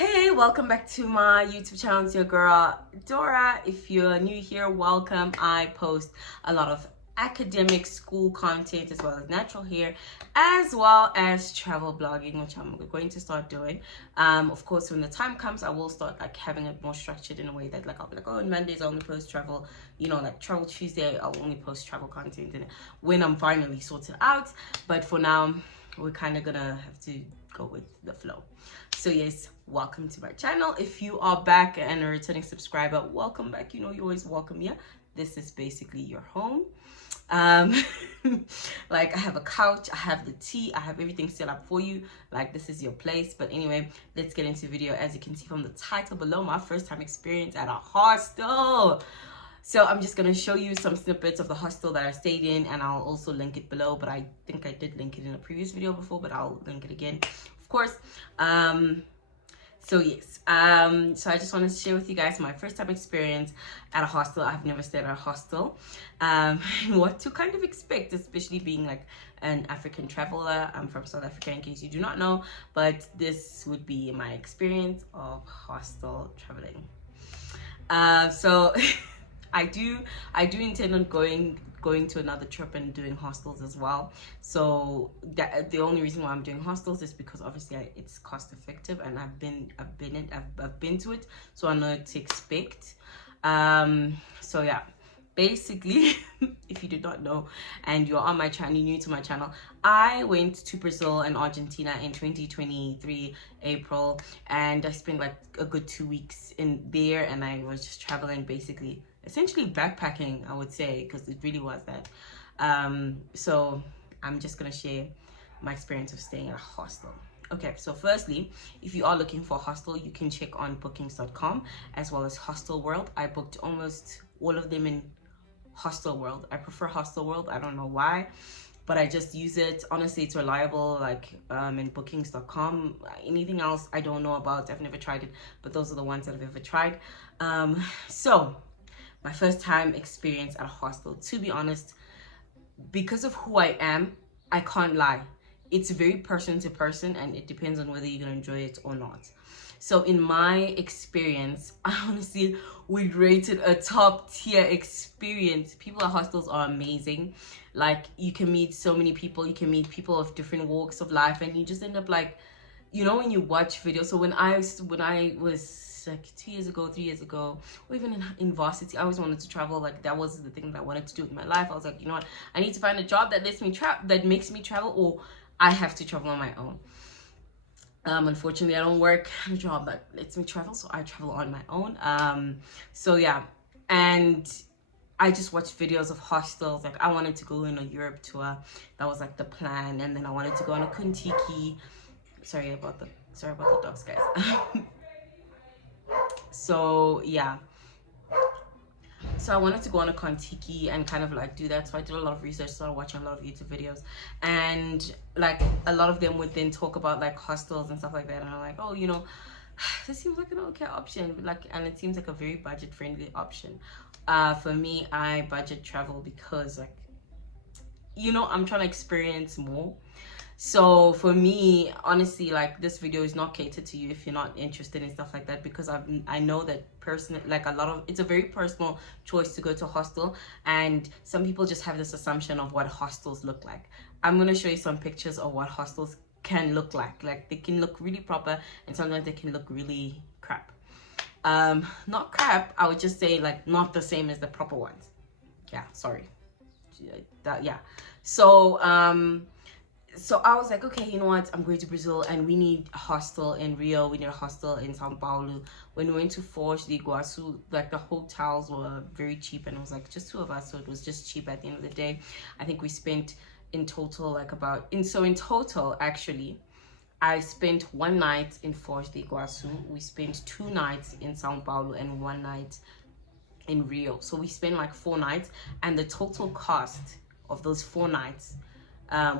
Hey, welcome back to my YouTube channel. It's your girl Dora. If you're new here, welcome. I post a lot of academic school content as well as natural hair, as well as travel blogging, which I'm going to start doing. Of course, when the time comes, I will start like having it more structured in a way that like I'll be like, oh, on Mondays I only post travel, like Travel Tuesday I'll only post travel content, and when I'm finally sorted out. But for now, we're kind of gonna have to go with the flow. So yes, welcome to my channel. If you are back and a returning subscriber, welcome back. You're always welcome here. This is basically your home. Like I have a couch, I have the tea, I have everything set up for you. Like this is your place. But anyway, let's get into the video. As you can see from the title below, my first time experience at a hostel. So I'm just going to show you some snippets of the hostel that I stayed in, and I'll also link it below. But I think I did link it in a previous video before, but I'll link it again, of course. So yes, so I just want to share with you guys my first time experience at a hostel. I've never stayed at a hostel, what to kind of expect, especially being like an African traveler. I'm from South Africa, in case you do not know, but this would be my experience of hostel traveling. So I do intend on going to another trip and doing hostels as well. So the only reason why I'm doing hostels is because obviously it's cost effective, and I've been to it, so I know what to expect. So yeah, basically, if you did not know and you're on my channel, new to my channel, I went to Brazil and Argentina in 2023 April, and I spent like a good 2 weeks in there, and I was just traveling, basically essentially backpacking, I would say, because it really was that. So I'm just gonna share my experience of staying at a hostel. Okay, so firstly, if you are looking for a hostel, you can check on bookings.com as well as Hostel World. I booked almost all of them in Hostel World. I prefer Hostel World. I don't know why, but I just use it. Honestly, it's reliable. Like in bookings.com. Anything else I don't know about. I've never tried it, but those are the ones that I've ever tried. So my first time experience at a hostel, to be honest, because of who I am, I can't lie. It's very person to person, and it depends on whether you're gonna enjoy it or not. So in my experience, I honestly would rate it a top tier experience. People at hostels are amazing. Like you can meet so many people, you can meet people of different walks of life, and you just end up like, when you watch videos. So when I was like 2 years ago, 3 years ago, or even in varsity, I always wanted to travel. Like that was the thing that I wanted to do in my life. I was like, you know what, I need to find a job that makes me travel, or I have to travel on my own. Unfortunately, I don't work a job that lets me travel, so I travel on my own. So yeah, and I just watched videos of hostels. Like I wanted to go on a Europe tour. That was like the plan. And then I wanted to go on a Kuntiki. Sorry about the dogs, guys. So yeah, so I wanted to go on a Kontiki and kind of like do that. So I did a lot of research, started watching a lot of YouTube videos, and like a lot of them would then talk about like hostels and stuff like that, and I'm like, oh, this seems like an okay option, and it seems like a very budget friendly option. For me, I budget travel because like, I'm trying to experience more. So for me, honestly, like this video is not catered to you if you're not interested in stuff like that, because I know that like it's a very personal choice to go to a hostel, and some people just have this assumption of what hostels look like. I'm gonna show you some pictures of what hostels can look like. Like they can look really proper, and sometimes they can look really crap. Not crap, I would just say like not the same as the proper ones. Yeah, sorry. Yeah. So I was like, okay, you know what? I'm going to Brazil, and we need a hostel in Rio. We need a hostel in São Paulo. When we went to Foz do Iguaçu, like the hotels were very cheap, and it was like just 2 of us, so it was just cheap at the end of the day. I think we spent in total in total, actually, I spent 1 night in Foz do Iguaçu. We spent 2 nights in São Paulo and 1 night in Rio. So we spent like 4 nights, and the total cost of those 4 nights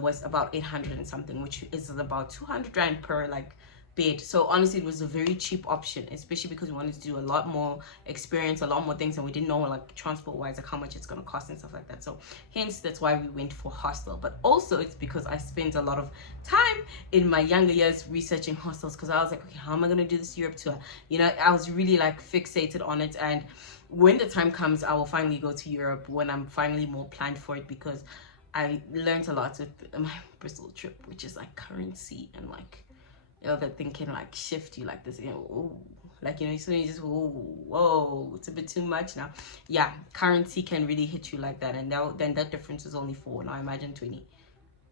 was about 800 and something, which is about 200 rand per like bed. So honestly, it was a very cheap option, especially because we wanted to do a lot more experience, a lot more things, and we didn't know like transport wise like how much it's going to cost and stuff like that. So hence that's why we went for hostel. But also it's because I spent a lot of time in my younger years researching hostels, because I was like, okay, how am I going to do this Europe tour? You know, I was really like fixated on it, and when the time comes I will finally go to Europe when I'm finally more planned for it, because I learned a lot with my Bristol trip, which is like currency and like, you know, that thing can like shift you like this, you know, ooh, like, you know, so you just, whoa, it's a bit too much now. Yeah, currency can really hit you like that, and now then that difference is only 4, now imagine 20.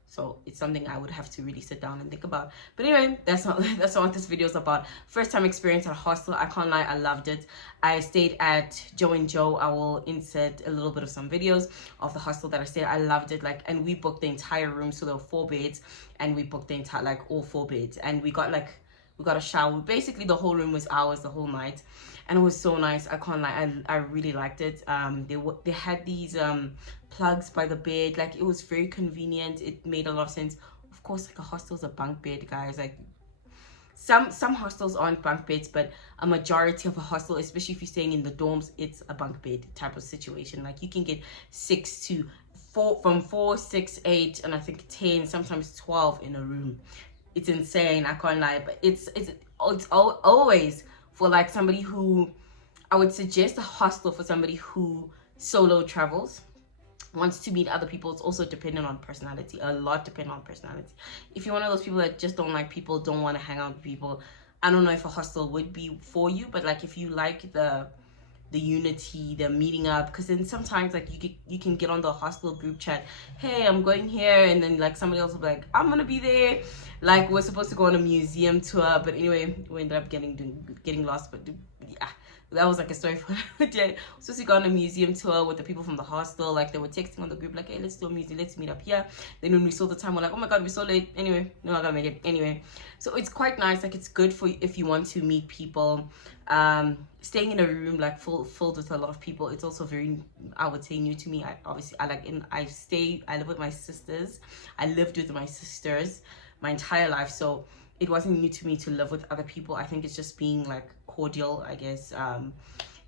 So it's something I would have to really sit down and think about. But anyway, that's not what this video is about. First time experience at a hostel. I can't lie, I loved it. I stayed at Joe and Joe. I will insert a little bit of some videos of the hostel that I stayed. I loved it. Like, and we booked the entire room, so there were 4 beds, and we booked the entire, like, all 4 beds, and we got a shower. Basically the whole room was ours the whole night, and it was so nice. I can't lie, I really liked it. They had these plugs by the bed, like it was very convenient. It made a lot of sense. Of course, like a hostel's a bunk bed, guys. Like some hostels aren't bunk beds, but a majority of a hostel, especially if you're staying in the dorms, it's a bunk bed type of situation. Like you can get 6 to 4, from 4, 6, 8, and I think 10, sometimes 12 in a room. It's insane, I can't lie. But it's always for like somebody who, I would suggest a hostel for somebody who solo travels, wants to meet other people. It's also dependent on personality, a lot dependent on personality. If you're one of those people that just don't like people, don't want to hang out with people, I don't know if a hostel would be for you. But like if you like the unity, the meeting up, because then sometimes like you can get on the hostel group chat, hey, I'm going here, and then like somebody else will be like, I'm gonna be there. Like we're supposed to go on a museum tour, but anyway, we ended up getting lost. But yeah, that was like a story for another day. We're supposed to go on a museum tour with the people from the hostel. Like they were texting on the group like, hey, let's do a museum, let's meet up here. Then when we saw the time, we're like, oh my god, we're so late. Anyway, no, I gotta make it anyway. So it's quite nice. Like it's good for if you want to meet people. Staying in a room like filled with a lot of people, it's also very, I would say, new to me. I live with my sisters. I lived with my sisters my entire life, so it wasn't new to me to live with other people. I think it's just being like cordial, I guess,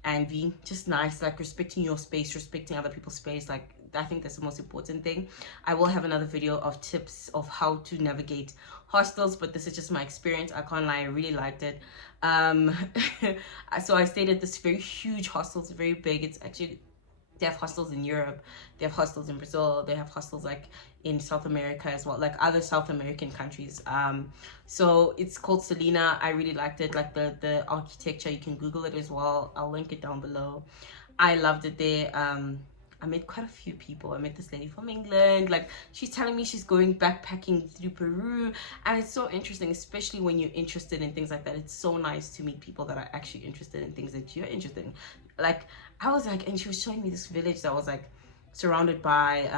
and being just nice, like respecting your space, respecting other people's space. Like I think that's the most important thing. I will have another video of tips of how to navigate hostels, but this is just my experience. I can't lie, I really liked it. So I stayed at this very huge hostel. It's very big. It's actually, they have hostels in Europe, they have hostels in Brazil, they have hostels like in South America as well, like other South American countries. So it's called Selena. I really liked it, like the architecture. You can Google it as well, I'll link it down below. I loved it there. I met quite a few people. I met this lady from England. Like she's telling me she's going backpacking through Peru, and it's so interesting, especially when you're interested in things like that. It's so nice to meet people that are actually interested in things that you're interested in. Like I was like, and she was showing me this village that was like surrounded by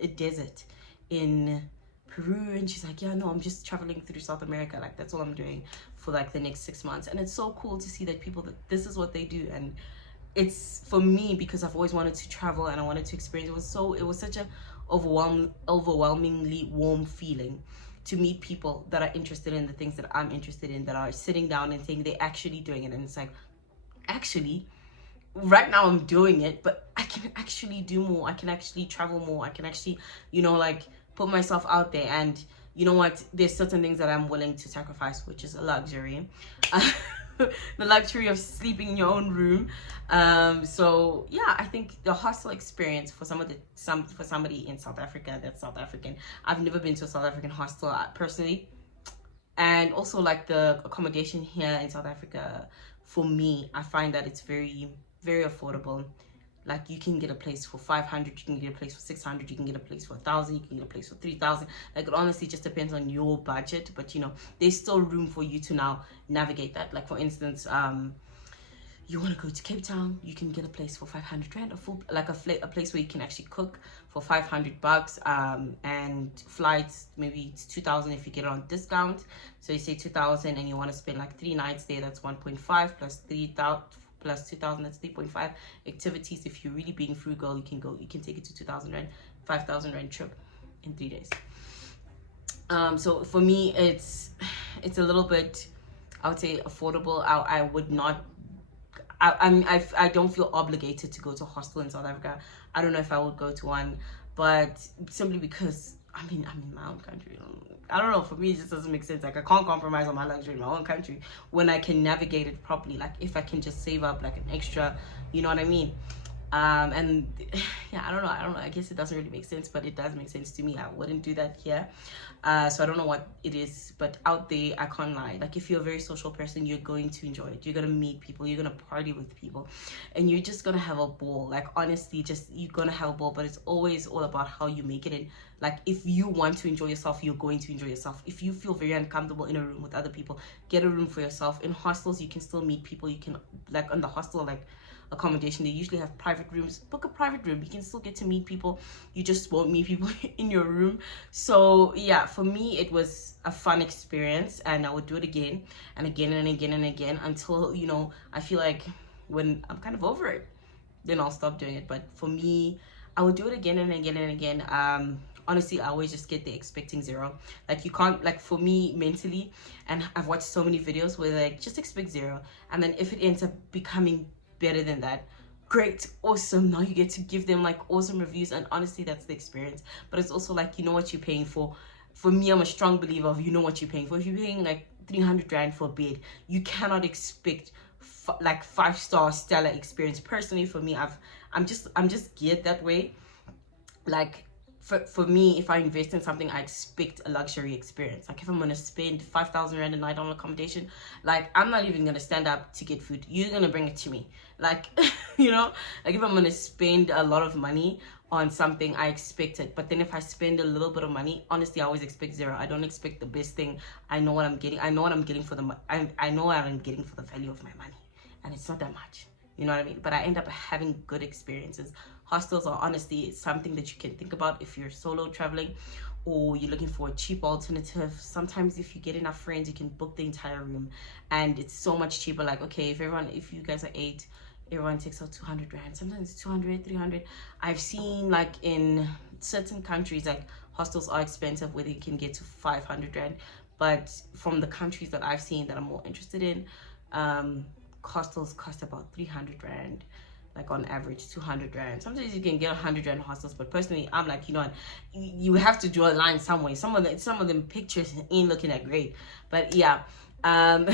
a desert in Peru, and she's like, yeah, no, I'm just traveling through South America, like that's all I'm doing for like the next 6 months. And it's so cool to see that people, that this is what they do. And it's for me, because I've always wanted to travel and I wanted to experience. It was such a overwhelmingly warm feeling to meet people that are interested in the things that I'm interested in, that are sitting down and saying they're actually doing it. And it's like, actually, right now I'm doing it, but I can actually do more. I can actually travel more. I can actually, you know, like put myself out there. And you know what, there's certain things that I'm willing to sacrifice, which is a luxury. The luxury of sleeping in your own room. So yeah, I think the hostel experience for somebody in South Africa that's South African, I've never been to a South African hostel personally, and also like the accommodation here in South Africa, for me, I find that it's very, very affordable. Like you can get a place for 500, you can get a place for 600, you can get a place for 1,000, you can get a place for 3,000. Like it honestly just depends on your budget, but you know, there's still room for you to now navigate that. Like for instance, you want to go to Cape Town, you can get a place for 500 rand, a place where you can actually cook for 500 bucks, and flights, maybe it's 2,000 if you get it on discount. So you say 2,000 and you want to spend like 3 nights there, that's 1.5 plus 3,000 plus 2,000, that's 3.5. Activities, if you're really being frugal, you can take it to 2,000 rand, 5,000 rand trip in 3 days. So for me, it's a little bit, I would say, affordable. I would not, I don't feel obligated to go to a hostel in South Africa. I don't know if I would go to one, but simply because I'm in my own country. I don't know. For me, it just doesn't make sense. Like, I can't compromise on my luxury in my own country when I can navigate it properly. Like, if I can just save up like an extra, you know what I mean? And yeah, I don't know, I guess it doesn't really make sense, but it does make sense to me. I wouldn't do that here. So I don't know what it is, but out there, I can't lie. Like, if you're a very social person, you're going to enjoy it. You're gonna meet people, you're gonna party with people, and you're just gonna have a ball. Like, honestly, just, you're gonna have a ball. But it's always all about how you make it. And like, if you want to enjoy yourself, you're going to enjoy yourself. If you feel very uncomfortable in a room with other people, get a room for yourself. In hostels, you can still meet people. You can, like, on the hostel, like, accommodation, they usually have private rooms. Book a private room, you can still get to meet people. You just won't meet people in your room. So yeah, for me, it was a fun experience, and I would do it again and again and again and again until, you know, I feel like when I'm kind of over it, then I'll stop doing it. But for me, I would do it again and again and again. Honestly, I always just get there expecting zero. Like, you can't, like, for me mentally, and I've watched so many videos where, like, just expect zero, and then if it ends up becoming better than that, great, awesome, now you get to give them like awesome reviews. And honestly, that's the experience. But it's also like, you know what you're paying for. For me, I'm a strong believer of, you know what you're paying for. If you're paying like 300 rand for a bed, you cannot expect like 5-star stellar experience. Personally, for me, I'm just geared that way. Like, for me, if I invest in something, I expect a luxury experience. Like, if I'm gonna spend 5,000 rand a night on accommodation, like, I'm not even gonna stand up to get food. You're gonna bring it to me. Like, you know, like, if I'm gonna spend a lot of money on something, I expect it. But then if I spend a little bit of money, honestly, I always expect zero. I don't expect the best thing. I know what I'm getting. I know what I'm getting for the I know what I'm getting for the value of my money, and it's not that much. You know what I mean? But I end up having good experiences. Hostels are honestly something that you can think about if you're solo traveling or you're looking for a cheap alternative. Sometimes if you get enough friends, you can book the entire room, and it's so much cheaper. Like, okay, if you guys are 8, everyone takes out 200 rand. Sometimes it's 200, 300. I've seen, like, in certain countries, like, hostels are expensive where they can get to 500 rand. But from the countries that I've seen that I'm more interested in, hostels cost about 300 rand, like on average 200 rand. Sometimes you can get 100 rand hostels, but personally, I'm like, you know what, you have to draw a line somewhere. Some of them pictures ain't looking that great. But yeah, I'll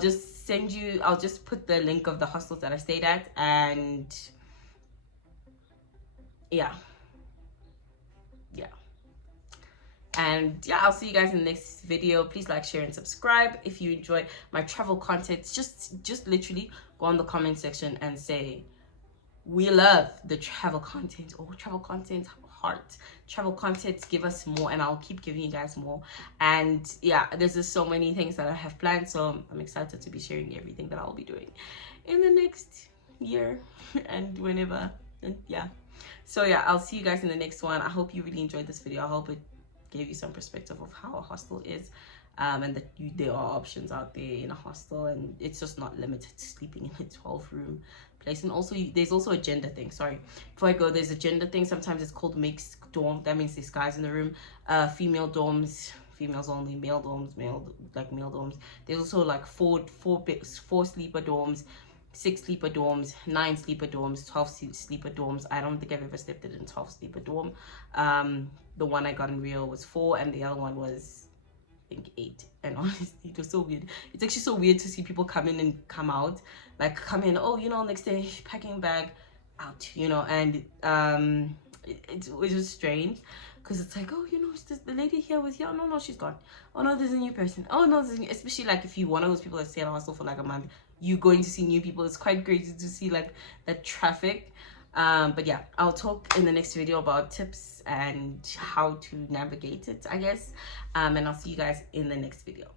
just put the link of the hostels that I stayed at, and yeah. And yeah, I'll see you guys in the next video. Please like, share, and subscribe if you enjoy my travel content. Just literally go on the comment section and say, we love the travel content, or travel content heart, travel content, give us more, and I'll keep giving you guys more. And yeah, there's just so many things that I have planned, so I'm excited to be sharing everything that I'll be doing in the next year and whenever. And yeah, so yeah, I'll see you guys in the next one. I hope you really enjoyed this video. I hope it gave you some perspective of how a hostel is, and that there are options out there in a hostel, and it's just not limited to sleeping in a 12-room place. And also, there's also a gender thing. Sorry, before I go, there's a gender thing. Sometimes it's called mixed dorm. That means there's guys in the room. Female dorms, females only. Male dorms, male dorms. There's also like four sleeper dorms, 6 sleeper dorms, 9 sleeper dorms, 12 sleeper dorms. I don't think I've ever slept in a 12 sleeper dorm. The one I got in Rio was 4, and the other one was, I think, 8. And honestly, it was so weird. It's actually so weird to see people come in and come out. Like, come in, oh, you know, next day, packing bag, out, you know. And it was strange, because it's like, oh, you know, is the lady here with you? Oh, no, she's gone. Oh, no, there's a new person. Oh, no, especially, like, if you're one of those people that stay at a hostel for, like, a month, you're going to see new people. It's quite crazy to see, like, that traffic. But yeah, I'll talk in the next video about tips and how to navigate it, I guess. And I'll see you guys in the next video.